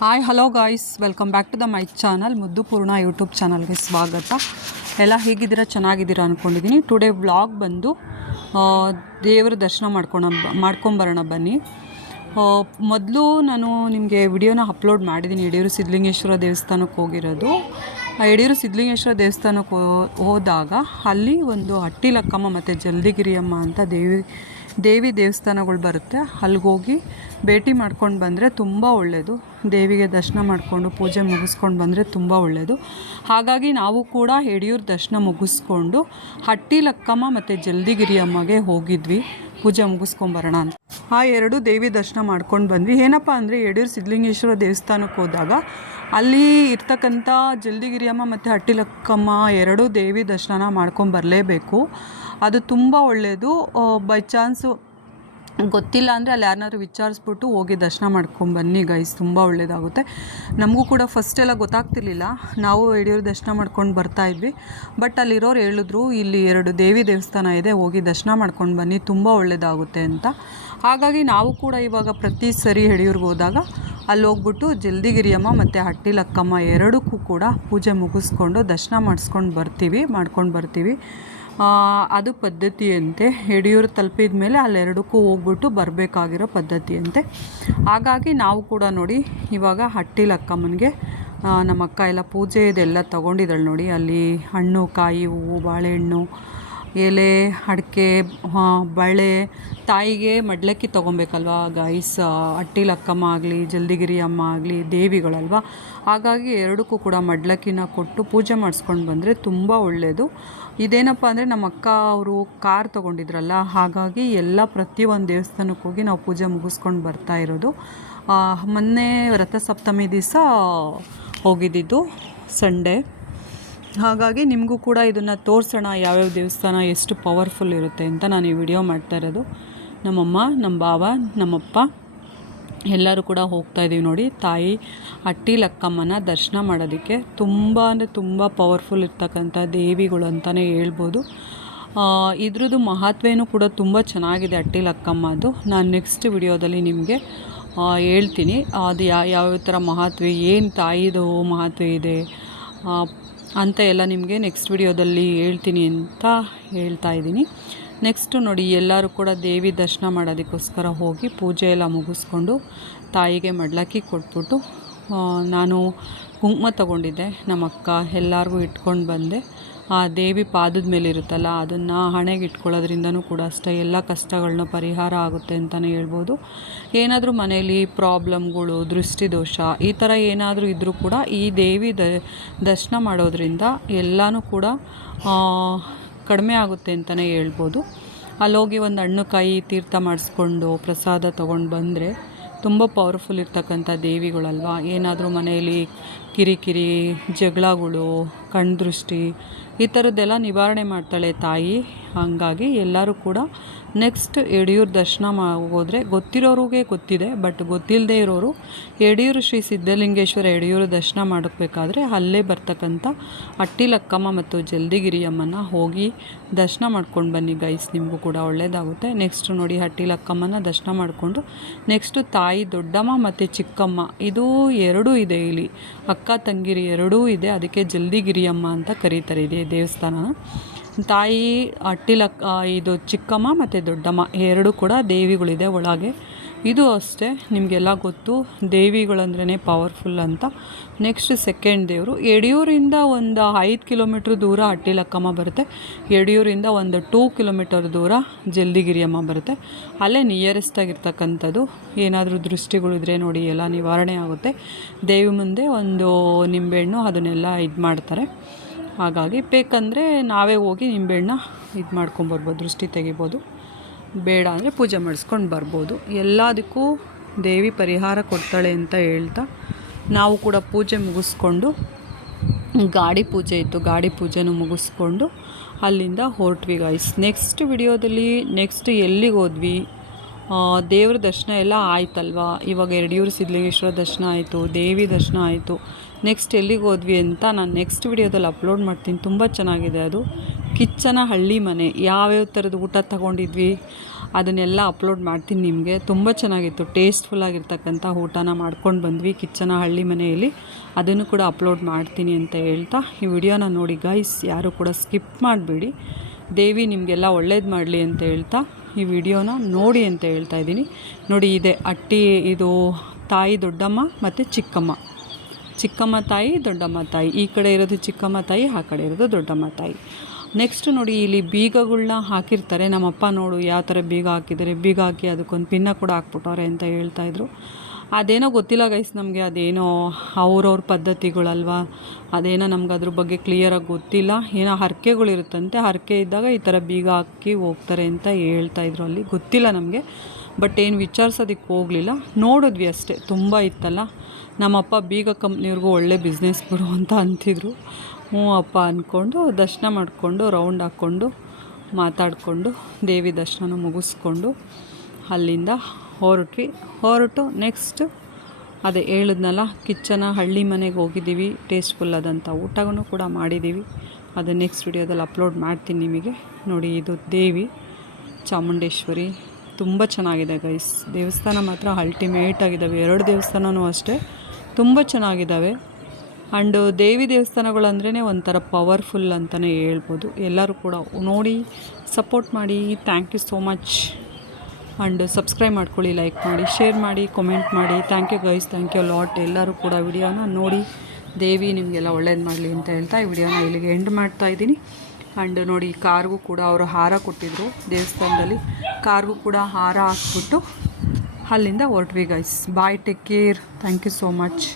Hi hello guys, welcome back to the my channel. Muddu Poorna YouTube ಚಾನಲ್ಗೆ ಸ್ವಾಗತ. ಎಲ್ಲ ಹೇಗಿದ್ದೀರಾ? ಚೆನ್ನಾಗಿದ್ದೀರಾ ಅಂದ್ಕೊಂಡಿದ್ದೀನಿ. ಟುಡೇ ವ್ಲಾಗ್ ಬಂದು ದೇವರ ದರ್ಶನ ಮಾಡ್ಕೊಂಬರೋಣ ಬನ್ನಿ. ಮೊದಲು ನಾನು ನಿಮಗೆ ವಿಡಿಯೋನ ಅಪ್ಲೋಡ್ ಮಾಡಿದ್ದೀನಿ. ಯಡಿಯೂರು ಸಿದ್ಧಲಿಂಗೇಶ್ವರ ದೇವಸ್ಥಾನಕ್ಕೆ ಹೋಗಿರೋದು. ಯಡಿಯೂರು ಸಿದ್ಧಲಿಂಗೇಶ್ವರ ದೇವಸ್ಥಾನಕ್ಕೆ ಹೋದಾಗ ಅಲ್ಲಿ ಒಂದು ಹಟ್ಟಿಲಕ್ಕಮ್ಮ ಮತ್ತು ಜಲ್ದಿಗಿರಿಯಮ್ಮ ಅಂತ ದೇವಿ ದೇವಸ್ಥಾನಗಳು ಬರುತ್ತೆ. ಅಲ್ಲಿಗೋಗಿ ಭೇಟಿ ಮಾಡ್ಕೊಂಡು ಬಂದರೆ ತುಂಬ ಒಳ್ಳೆಯದು. ದೇವಿಗೆ ದರ್ಶನ ಮಾಡಿಕೊಂಡು ಪೂಜೆ ಮುಗಿಸ್ಕೊಂಡು ಬಂದರೆ ತುಂಬ ಒಳ್ಳೆಯದು. ಹಾಗಾಗಿ ನಾವು ಕೂಡ ಯಡಿಯೂರು ದರ್ಶನ ಮುಗಿಸ್ಕೊಂಡು ಹಟ್ಟಿಲಕ್ಕಮ್ಮ ಮತ್ತು ಜಲ್ದಿಗಿರಿಯಮ್ಮಗೆ ಹೋಗಿದ್ವಿ ಪೂಜೆ ಮುಗಿಸ್ಕೊಂಬರೋಣ ಅಂತ. ಆ ಎರಡು ದೇವಿ ದರ್ಶನ ಮಾಡ್ಕೊಂಡು ಬಂದ್ವಿ. ಏನಪ್ಪ ಅಂದರೆ ಯಡಿಯೂರು ಸಿದ್ಧಲಿಂಗೇಶ್ವರ ದೇವಸ್ಥಾನಕ್ಕೆ ಹೋದಾಗ ಅಲ್ಲಿ ಇರ್ತಕ್ಕಂಥ ಜಲ್ದಿಗಿರಿಯಮ್ಮ ಮತ್ತು ಹಟ್ಟಿಲಕ್ಕಮ್ಮ ಎರಡೂ ದೇವಿ ದರ್ಶನ ಮಾಡ್ಕೊಂಡು ಬರಲೇಬೇಕು. ಅದು ತುಂಬ ಒಳ್ಳೆಯದು. ಬೈ ಚಾನ್ಸು ಗೊತ್ತಿಲ್ಲ ಅಂದರೆ ಅಲ್ಲಿ ಯಾರನ್ನಾದ್ರೂ ವಿಚಾರಿಸ್ಬಿಟ್ಟು ಹೋಗಿ ದರ್ಶನ ಮಾಡ್ಕೊಂಬನ್ನಿ ಗೈಸ್, ತುಂಬ ಒಳ್ಳೆಯದಾಗುತ್ತೆ. ನಮಗೂ ಕೂಡ ಫಸ್ಟೆಲ್ಲ ಗೊತ್ತಾಗ್ತಿರ್ಲಿಲ್ಲ. ನಾವು ಯಡಿಯೂರು ದರ್ಶನ ಮಾಡ್ಕೊಂಡು ಬರ್ತಾಯಿದ್ವಿ. ಬಟ್ ಅಲ್ಲಿರೋರು ಹೇಳಿದ್ರು ಇಲ್ಲಿ ಎರಡು ದೇವಿ ದೇವಸ್ಥಾನ ಇದೆ, ಹೋಗಿ ದರ್ಶನ ಮಾಡ್ಕೊಂಡು ಬನ್ನಿ, ತುಂಬ ಒಳ್ಳೆಯದಾಗುತ್ತೆ ಅಂತ. ಹಾಗಾಗಿ ನಾವು ಕೂಡ ಇವಾಗ ಪ್ರತಿ ಸರಿ ಯಡಿಯೂರಿಗೆ ಹೋದಾಗ ಅಲ್ಲಿ ಹೋಗ್ಬಿಟ್ಟು ಜಲ್ದಿಗಿರಿಯಮ್ಮ ಮತ್ತು ಹಟ್ಟಿಲಕ್ಕಮ್ಮ ಎರಡಕ್ಕೂ ಕೂಡ ಪೂಜೆ ಮುಗಿಸ್ಕೊಂಡು ದರ್ಶನ ಮಾಡ್ಕೊಂಡು ಬರ್ತೀವಿ. ಅದು ಪದ್ಧತಿಯಂತೆ. ಯಡಿಯೂರು ತಲುಪಿದ ಮೇಲೆ ಅಲ್ಲೆರಡಕ್ಕೂ ಹೋಗ್ಬಿಟ್ಟು ಬರಬೇಕಾಗಿರೋ ಪದ್ಧತಿಯಂತೆ. ಹಾಗಾಗಿ ನಾವು ಕೂಡ ನೋಡಿ ಇವಾಗ ಹಟ್ಟಿಲಕ್ಕಮ್ಮನಿಗೆ ನಮ್ಮ ಅಕ್ಕ ಎಲ್ಲ ಪೂಜೆ ಇದೆಲ್ಲ ತೊಗೊಂಡಿದ್ದಾಳೆ ನೋಡಿ. ಅಲ್ಲಿ ಹಣ್ಣು, ಕಾಯಿ, ಹೂವು, ಬಾಳೆಹಣ್ಣು, ಎಲೆ, ಅಡಿಕೆ, ಬಳೆ. ತಾಯಿಗೆ ಮಡ್ಲಕ್ಕಿ ತೊಗೊಬೇಕಲ್ವ ಗೈಸ್. ಹಟ್ಟಿಲಕ್ಕಮ್ಮ ಆಗಲಿ ಜಲ್ದಿಗಿರಿ ಅಮ್ಮ ಆಗಲಿ ದೇವಿಗಳಲ್ವ. ಹಾಗಾಗಿ ಎರಡಕ್ಕೂ ಕೂಡ ಮಡ್ಲಕ್ಕಿನ ಕೊಟ್ಟು ಪೂಜೆ ಮಾಡಿಸ್ಕೊಂಡು ಬಂದರೆ ತುಂಬ ಒಳ್ಳೆಯದು. ಇದೇನಪ್ಪ ಅಂದರೆ ನಮ್ಮ ಅಕ್ಕ ಅವರು ಕಾರ್ ತೊಗೊಂಡಿದ್ರಲ್ಲ, ಹಾಗಾಗಿ ಎಲ್ಲ ಪ್ರತಿಯೊಂದು ದೇವಸ್ಥಾನಕ್ಕೆ ಹೋಗಿ ನಾವು ಪೂಜೆ ಮುಗಿಸ್ಕೊಂಡು ಬರ್ತಾ ಇರೋದು. ಮೊನ್ನೆ ರಥಸಪ್ತಮಿ ದಿವಸ ಹೋಗಿದ್ದಿದ್ದು, ಸಂಡೇ. ಹಾಗಾಗಿ ನಿಮಗೂ ಕೂಡ ಇದನ್ನು ತೋರಿಸೋಣ, ಯಾವ್ಯಾವ ದೇವಸ್ಥಾನ ಎಷ್ಟು ಪವರ್ಫುಲ್ ಇರುತ್ತೆ ಅಂತ ನಾನು ಈ ವಿಡಿಯೋ ಮಾಡ್ತಾ ಇರೋದು. ನಮ್ಮಮ್ಮ, ನಮ್ಮ ಬಾವ, ನಮ್ಮಪ್ಪ ಎಲ್ಲರೂ ಕೂಡ ಹೋಗ್ತಾಯಿದ್ದೀವಿ ನೋಡಿ ತಾಯಿ ಹಟ್ಟಿಲಕ್ಕಮ್ಮನ ದರ್ಶನ ಮಾಡೋದಕ್ಕೆ. ತುಂಬ ಅಂದರೆ ತುಂಬ ಪವರ್ಫುಲ್ ಇರ್ತಕ್ಕಂಥ ದೇವಿಗಳು ಅಂತಲೇ ಹೇಳ್ಬೋದು. ಇದ್ರದ್ದು ಮಹತ್ವನೂ ಕೂಡ ತುಂಬ ಚೆನ್ನಾಗಿದೆ ಹಟ್ಟಿಲಕ್ಕಮ್ಮದು. ನಾನು ನೆಕ್ಸ್ಟ್ ವಿಡಿಯೋದಲ್ಲಿ ನಿಮಗೆ ಹೇಳ್ತೀನಿ ಅದು ಯಾವ್ಯಾವ ಥರ ಮಹತ್ವ, ಏನು ತಾಯಿದು ಮಹತ್ವ ಇದೆ ಅಂತ ಎಲ್ಲ ನಿಮಗೆ ನೆಕ್ಸ್ಟ್ ವಿಡಿಯೋದಲ್ಲಿ ಹೇಳ್ತೀನಿ ಅಂತ ಹೇಳ್ತಾ ಇದ್ದೀನಿ. ನೆಕ್ಸ್ಟು ನೋಡಿ ಎಲ್ಲರೂ ಕೂಡ ದೇವಿ ದರ್ಶನ ಮಾಡೋದಕ್ಕೋಸ್ಕರ ಹೋಗಿ ಪೂಜೆ ಎಲ್ಲ ಮುಗಿಸ್ಕೊಂಡು ತಾಯಿಗೆ ಮಡ್ಲಕ್ಕಿ ಕೊಟ್ಬಿಟ್ಟು ನಾನು ಕುಂಕುಮ ತೊಗೊಂಡಿದ್ದೆ. ನಮ್ಮ ಅಕ್ಕ ಎಲ್ಲರಿಗೂ ಇಟ್ಕೊಂಡು ಬಂದೆ. ಆ ದೇವಿ ಪಾದದ ಮೇಲೆ ಇರುತ್ತಲ್ಲ, ಅದನ್ನು ಹಣೆಗೆ ಇಟ್ಕೊಳ್ಳೋದ್ರಿಂದನೂ ಕೂಡ ಅಷ್ಟೇ ಎಲ್ಲ ಕಷ್ಟಗಳನ್ನ ಪರಿಹಾರ ಆಗುತ್ತೆ ಅಂತಲೇ ಹೇಳ್ಬೋದು. ಏನಾದರೂ ಮನೇಲಿ ಪ್ರಾಬ್ಲಮ್ಗಳು, ದೃಷ್ಟಿದೋಷ ಈ ಥರ ಏನಾದರೂ ಇದ್ದರೂ ಕೂಡ ಈ ದೇವಿ ದರ್ಶನ ಮಾಡೋದ್ರಿಂದ ಎಲ್ಲನೂ ಕೂಡ ಕಡಿಮೆ ಆಗುತ್ತೆ ಅಂತಲೇ ಹೇಳ್ಬೋದು. ಅಲ್ಲೋಗಿ ಒಂದು ಹಣ್ಣು ಕಾಯಿ ತೀರ್ಥ ಮಾಡಿಸ್ಕೊಂಡು ಪ್ರಸಾದ ತೊಗೊಂಡು ಬಂದರೆ ತುಂಬ ಪವರ್ಫುಲ್ ಇರ್ತಕ್ಕಂಥ ದೇವಿಗಳಲ್ವ. ಏನಾದರೂ ಮನೆಯಲ್ಲಿ ಕಿರಿಕಿರಿ, ಜಗಳಗಳು, ಕಣ್ದೃಷ್ಟಿ ಈ ಥರದ್ದೆಲ್ಲ ನಿವಾರಣೆ ಮಾಡ್ತಾಳೆ ತಾಯಿ. ಹಾಗಾಗಿ ಎಲ್ಲರೂ ಕೂಡ ನೆಕ್ಸ್ಟ್ ಯಡಿಯೂರು ದರ್ಶನ ಹೋದರೆ ಗೊತ್ತಿರೋರಿಗೆ ಗೊತ್ತಿದೆ, ಬಟ್ ಗೊತ್ತಿಲ್ಲದೆ ಇರೋರು ಯಡಿಯೂರು ಶ್ರೀ ಸಿದ್ಧಲಿಂಗೇಶ್ವರ ಯಡಿಯೂರು ದರ್ಶನ ಮಾಡಬೇಕಾದ್ರೆ ಅಲ್ಲೇ ಬರ್ತಕ್ಕಂಥ ಹಟ್ಟಿಲಕ್ಕಮ್ಮ ಮತ್ತು ಜಲ್ದಿಗಿರಿಯಮ್ಮನ ಹೋಗಿ ದರ್ಶನ ಮಾಡ್ಕೊಂಡು ಬನ್ನಿ ಗೈಸ್, ನಿಮಗೂ ಕೂಡ ಒಳ್ಳೆಯದಾಗುತ್ತೆ. ನೆಕ್ಸ್ಟು ನೋಡಿ ಹಟ್ಟಿಲಕ್ಕಮ್ಮನ ದರ್ಶನ ಮಾಡಿಕೊಂಡು ನೆಕ್ಸ್ಟು ತಾಯಿ ದೊಡ್ಡಮ್ಮ ಮತ್ತು ಚಿಕ್ಕಮ್ಮ ಇದು ಎರಡೂ ಇದೆ ಇಲ್ಲಿ, ಅಕ್ಕ ತಂಗಿರಿ ಎರಡೂ ಇದೆ. ಅದಕ್ಕೆ ಜಲ್ದಿಗಿರಿಯಮ್ಮ ಅಂತ ಕರೀತಾರೆ ಇದೆ ದೇವಸ್ಥಾನ. ತಾಯಿ ಇದು ಚಿಕ್ಕಮ್ಮ ಮತ್ತು ದೊಡ್ಡಮ್ಮ ಎರಡೂ ಕೂಡ ದೇವಿಗಳಿದೆ ಒಳಗೆ. ಇದು ಅಷ್ಟೇ ನಿಮಗೆಲ್ಲ ಗೊತ್ತು, ದೇವಿಗಳಂದ್ರೇ ಪವರ್ಫುಲ್ ಅಂತ. ನೆಕ್ಸ್ಟ್ ಸೆಕೆಂಡ್ ದೇವರು ಯಡಿಯೂರಿಂದ ಒಂದು 5 ಕಿಲೋಮೀಟ್ರ್ ದೂರ ಹಟ್ಟಿಲಕ್ಕಮ್ಮ ಬರುತ್ತೆ. ಯಡಿಯೂರಿಂದ ಒಂದು 2 ಕಿಲೋಮೀಟರ್ ದೂರ ಜಲ್ದಿಗಿರಿಯಮ್ಮ ಬರುತ್ತೆ. ಅಲ್ಲೇ ನಿಯರೆಸ್ಟ್ ಆಗಿರ್ತಕ್ಕಂಥದ್ದು. ಏನಾದರೂ ದೃಷ್ಟಿಗಳಿದ್ರೆ ನೋಡಿ ಎಲ್ಲ ನಿವಾರಣೆ ಆಗುತ್ತೆ. ದೇವಿ ಮುಂದೆ ಒಂದು ನಿಂಬೆಹಣ್ಣು ಅದನ್ನೆಲ್ಲ ಇದು ಮಾಡ್ತಾರೆ. ಹಾಗಾಗಿ ಬೇಕಂದರೆ ನಾವೇ ಹೋಗಿ ನಿಂಬೆಹಣ್ಣ ಇದು ಮಾಡ್ಕೊಂಬರ್ಬೋದು, ದೃಷ್ಟಿ ತೆಗಿಬೋದು. ಬೇಡ ಅಂದರೆ ಪೂಜೆ ಮಾಡಿಸ್ಕೊಂಡು ಬರ್ಬೋದು. ಎಲ್ಲದಕ್ಕೂ ದೇವಿ ಪರಿಹಾರ ಕೊಡ್ತಾಳೆ ಅಂತ ಹೇಳ್ತಾ ನಾವು ಕೂಡ ಪೂಜೆ ಮುಗಿಸ್ಕೊಂಡು, ಗಾಡಿ ಪೂಜೆ ಇತ್ತು, ಗಾಡಿ ಪೂಜೆನೂ ಮುಗಿಸ್ಕೊಂಡು ಅಲ್ಲಿಂದ ಹೊರಟ್ವಿ ಗೈಸ್. ನೆಕ್ಸ್ಟ್ ವಿಡಿಯೋದಲ್ಲಿ ನೆಕ್ಸ್ಟ್ ಎಲ್ಲಿಗೆ ಹೋದ್ವಿ, ದೇವ್ರ ದರ್ಶನ ಎಲ್ಲ ಆಯ್ತಲ್ವ. ಇವಾಗ ಯಡಿಯೂರು ಸಿದ್ಧಲಿಂಗೇಶ್ವರ ದರ್ಶನ ಆಯಿತು, ದೇವಿ ದರ್ಶನ ಆಯಿತು. ನೆಕ್ಸ್ಟ್ ಎಲ್ಲಿಗೆ ಹೋದ್ವಿ ಅಂತ ನಾನು ನೆಕ್ಸ್ಟ್ ವಿಡಿಯೋದಲ್ಲಿ ಅಪ್ಲೋಡ್ ಮಾಡ್ತೀನಿ. ತುಂಬ ಚೆನ್ನಾಗಿದೆ ಅದು. ಕಿಚ್ಚನ ಹಳ್ಳಿ ಮನೆ, ಯಾವ್ಯಾವ ಥರದ ಊಟ ತಗೊಂಡಿದ್ವಿ ಅದನ್ನೆಲ್ಲ ಅಪ್ಲೋಡ್ ಮಾಡ್ತೀನಿ ನಿಮಗೆ. ತುಂಬ ಚೆನ್ನಾಗಿತ್ತು, ಟೇಸ್ಟ್ಫುಲ್ಲಾಗಿರ್ತಕ್ಕಂಥ ಊಟನ ಮಾಡ್ಕೊಂಡು ಬಂದ್ವಿ ಕಿಚ್ಚನ ಹಳ್ಳಿ ಮನೆಯಲ್ಲಿ. ಅದನ್ನು ಕೂಡ ಅಪ್ಲೋಡ್ ಮಾಡ್ತೀನಿ ಅಂತ ಹೇಳ್ತಾ ಈ ವಿಡಿಯೋನ ನೋಡಿ ಗೈಸ್, ಯಾರು ಕೂಡ ಸ್ಕಿಪ್ ಮಾಡಬೇಡಿ. ದೇವಿ ನಿಮಗೆಲ್ಲ ಒಳ್ಳೇದು ಮಾಡಲಿ ಅಂತ ಹೇಳ್ತಾ ಈ ವಿಡಿಯೋನ ನೋಡಿ ಅಂತ ಹೇಳ್ತಾ ಇದ್ದೀನಿ. ನೋಡಿ ಇದೆ ಅಟ್ಟಿ, ಇದು ತಾಯಿ ದೊಡ್ಡಮ್ಮ ಮತ್ತು ಚಿಕ್ಕಮ್ಮ ತಾಯಿ ದೊಡ್ಡಮ್ಮ ತಾಯಿ. ಈ ಕಡೆ ಇರೋದು ಚಿಕ್ಕಮ್ಮ ತಾಯಿ, ಆ ಕಡೆ ಇರೋದು ದೊಡ್ಡಮ್ಮ ತಾಯಿ. ನೆಕ್ಸ್ಟ್ ನೋಡಿ ಇಲ್ಲಿ ಬೀಗಗಳನ್ನ ಹಾಕಿರ್ತಾರೆ. ನಮ್ಮಪ್ಪ ನೋಡು ಯಾವ ಥರ ಬೀಗ ಹಾಕಿದ್ದಾರೆ, ಬೀಗ ಹಾಕಿ ಅದಕ್ಕೊಂದು ಪಿನ್ನ ಕೂಡ ಹಾಕ್ಬಿಟ್ಟವ್ರೆ ಅಂತ ಹೇಳ್ತಾಯಿದ್ರು. ಅದೇನೋ ಗೊತ್ತಿಲ್ಲ ಗೈಸ್ ನಮಗೆ, ಅದೇನೋ ಅವ್ರವ್ರ ಪದ್ಧತಿಗಳಲ್ವ, ಅದೇನೋ ನಮ್ಗೆ ಅದ್ರ ಬಗ್ಗೆ ಕ್ಲಿಯರಾಗಿ ಗೊತ್ತಿಲ್ಲ. ಏನೋ ಹರಕೆಗಳಿರುತ್ತಂತೆ, ಹರಕೆ ಇದ್ದಾಗ ಈ ಥರ ಬೀಗ ಹಾಕಿ ಹೋಗ್ತಾರೆ ಅಂತ ಹೇಳ್ತಾಯಿದ್ರು. ಅಲ್ಲಿ ಗೊತ್ತಿಲ್ಲ ನಮಗೆ, ಬಟ್ ಏನು ವಿಚಾರಿಸೋದಕ್ಕೆ ಹೋಗಲಿಲ್ಲ, ನೋಡಿದ್ವಿ ಅಷ್ಟೇ. ತುಂಬ ಇತ್ತಲ್ಲ, ನಮ್ಮಪ್ಪ ಬೀಗ ಕಂಪ್ನಿಯವ್ರಿಗೂ ಒಳ್ಳೆ ಬಿಸ್ನೆಸ್ ಬಿಡು ಅಂತ ಅಂತಿದ್ರು. ಹ್ಞೂ ಅಪ್ಪ ಅಂದ್ಕೊಂಡು ದರ್ಶನ ಮಾಡಿಕೊಂಡು ರೌಂಡ್ ಹಾಕ್ಕೊಂಡು ಮಾತಾಡಿಕೊಂಡು ದೇವಿ ದರ್ಶನ ಮುಗಿಸ್ಕೊಂಡು ಅಲ್ಲಿಂದ ಹೊರಟು ನೆಕ್ಸ್ಟ್ ಅದೇ ಹೇಳಿದ್ನಲ್ಲ, ಕಿಚ್ಚನ ಹಳ್ಳಿ ಮನೆಗೆ ಹೋಗಿದ್ದೀವಿ. ಟೇಸ್ಟ್ಫುಲ್ ಆದಂಥ ಊಟನೂ ಕೂಡ ಮಾಡಿದ್ದೀವಿ. ಅದು ನೆಕ್ಸ್ಟ್ ವಿಡಿಯೋದಲ್ಲಿ ಅಪ್ಲೋಡ್ ಮಾಡ್ತೀನಿ ನಿಮಗೆ. ನೋಡಿ ಇದು ದೇವಿ ಚಾಮುಂಡೇಶ್ವರಿ, ತುಂಬ ಚೆನ್ನಾಗಿದೆ ಗೈಸ್. ದೇವಸ್ಥಾನ ಮಾತ್ರ ಅಲ್ಟಿಮೇಟ್ ಆಗಿದ್ದಾವೆ. 2 ದೇವಸ್ಥಾನವೂ ಅಷ್ಟೇ ತುಂಬ ಚೆನ್ನಾಗಿದ್ದಾವೆ. ಆ್ಯಂಡ್ ದೇವಿ ದೇವಸ್ಥಾನಗಳಂದ್ರೇ ಒಂಥರ ಪವರ್ಫುಲ್ ಅಂತಲೇ ಹೇಳ್ಬೋದು. ಎಲ್ಲರೂ ಕೂಡ ನೋಡಿ ಸಪೋರ್ಟ್ ಮಾಡಿ. Thank you so much. And subscribe ಮಾಡ್ಕೊಳ್ಳಿ, ಲೈಕ್ ಮಾಡಿ, ಶೇರ್ ಮಾಡಿ, ಕಮೆಂಟ್ ಮಾಡಿ. Thank you guys, thank you lot. ಎಲ್ಲರೂ ಕೂಡ ವಿಡಿಯೋನ ನೋಡಿ ದೇವಿ ನಿಮಗೆಲ್ಲ ಒಳ್ಳೇದು ಮಾಡಲಿ ಅಂತ ಹೇಳ್ತಾ ಈ ವಿಡಿಯೋನ ಇಲ್ಲಿಗೆ ಎಂಡ್ ಮಾಡ್ತಾಯಿದ್ದೀನಿ. ಆ್ಯಂಡ್ ನೋಡಿ ಕಾರ್ಗೂ ಕೂಡ ಅವರು ಹಾರ ಕೊಟ್ಟಿದ್ರು ದೇವಸ್ಥಾನದಲ್ಲಿ, ಕಾರ್ಗೂ ಕೂಡ ಹಾರ ಹಾಕ್ಬಿಟ್ಟು ಅಲ್ಲಿಂದ ಹೊರಟ್ವಿ guys. Bye, take care, thank you so much.